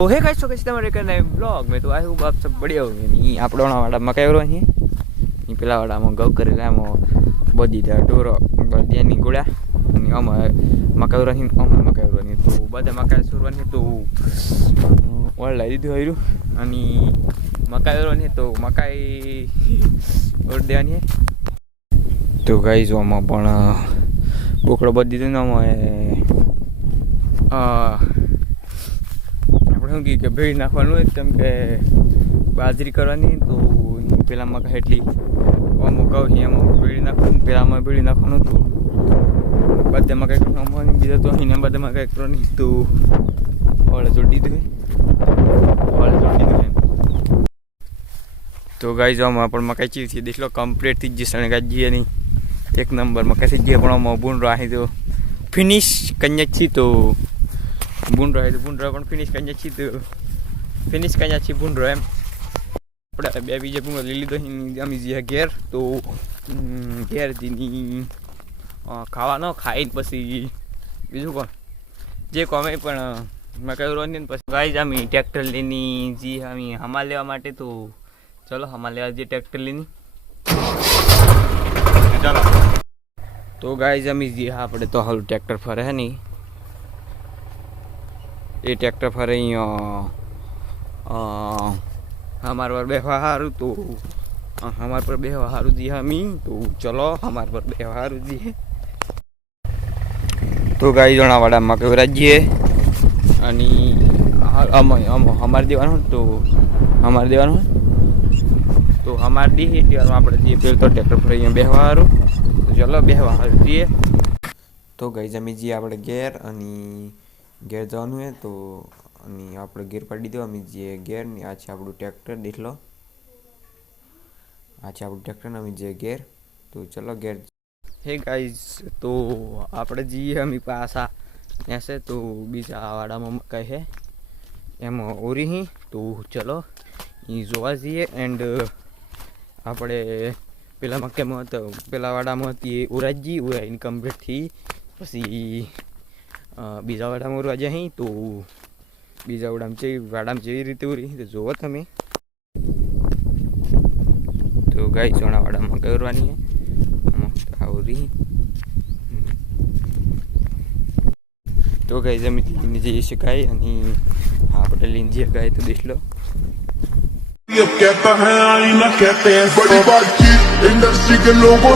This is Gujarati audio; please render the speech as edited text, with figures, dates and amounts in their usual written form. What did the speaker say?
तो है गाइस, तो कैसे तुम्हारे करना है ब्लॉग में। तो आई होप आप सब बढ़िया होंगे। नहीं આપણોના વાડા મકાઈ રો અહીં ની પેલા વાડામાં ગૌ કરેલા એમાં બધી ત્યાં ઢોરો બધાની ગોળા અને આમાં મકાઈ રો અહીં આમાં મકાઈ રો અહીં તો બધા મકાઈ સુરવાની તો ઓળલા દીધું હર્યું અને મકાઈ રો અહીં તો મકાઈ ઓળ દેવાની હે। તો ગાઈસ આમાં પણ બોકડો બધી દીધું ને આમાં શું કે ભેળ નાખવાનું હોય કેમ કે બાજરી કરવાની તો પેલામાં એટલી અમુક કહું એમાં ભેળી નાખવાનું પેલામાં ભેળી નાખવાનું તો બધામાં કંઈક નાખવાની બીજા તો અહીં બધામાં કંઈક કરવાની તો ઓળે જોડી દીધું તો ગાઈસ આમાં પણ મકાઈ ચીવી દેખ લો કમ્પ્લીટ થઈ જશે અને ગાજી નહીં એક નંબર મકાઈ થઈ જાય પણ આમાં બૂન રાહી તો ફિનિશ કન્યા છી તો બૂન રહે તો બૂન રહે પણ ફિનિશ કન્યા છી તો ફિનિશ કન્યા છી બૂન રહે એમ આપણે બે બીજા બૂન લઈ લીધો અમે જે ઘેર તો ઘેર દીની ખાવાનો ખાઈને પછી બીજું કોણ જે કોમે પણ મકાઈ રોની પછી ગાઈસ અમે ટ્રેક્ટર લઈને જી અમે હમા લેવા માટે તો ચલો હમા લેવા જે ટ્રેક્ટર લઈને ચાલો તો ગાઈસ અમે જે આપણે તો હાલ ટ્રેક્ટર ફરે હે નહીં એ ટ્રેક્ટર ફરે हमारे पर व्यवहार तो हमारे पर व्यवहार जी हमी तो चलो हमारे पर व्यवहार जी है। तो गाई जोड़ावाड़ा मकई राज्य અને हमारे देवान तो हमारे देवान तो हमारे दी त्यार आप पेल तो ट्रेक्टर पर अँ व्यवहार तो चलो व्यवहार दिए। तो गई जमी जी आप घेर घेर जवान है तो आप घेर पाड़ी दो अमी जे घेर ने आ आपू ट्रेक्टर देख लो आ आपू ट्रेक्टर अमी जे घेर तो चलो घेर हे गाइस तो आप जी अमी पासा ऐसे तो बीजा वाड़ा में मकाई है एम ओरी ही तो चलो ये जोवा जीए एंड आपणे पेला मकाई में तो पेला वाड़ा में उराजी उराई कम्प्लीट थी पछी बीजा वाड़ा में उरवा जाए तो बीजा वाड़ा में जेवी रीते उरी तो जोवो तमे। तो गाई सोना वाड़ा में मकाई उरवानी है उरी तो गाई जमी लीने जई शकाय अने आपणे लीने जे गाय तो देख लो कहता है आईना कहते हैं बड़ी बातचीत इंडस्ट्री के लोगों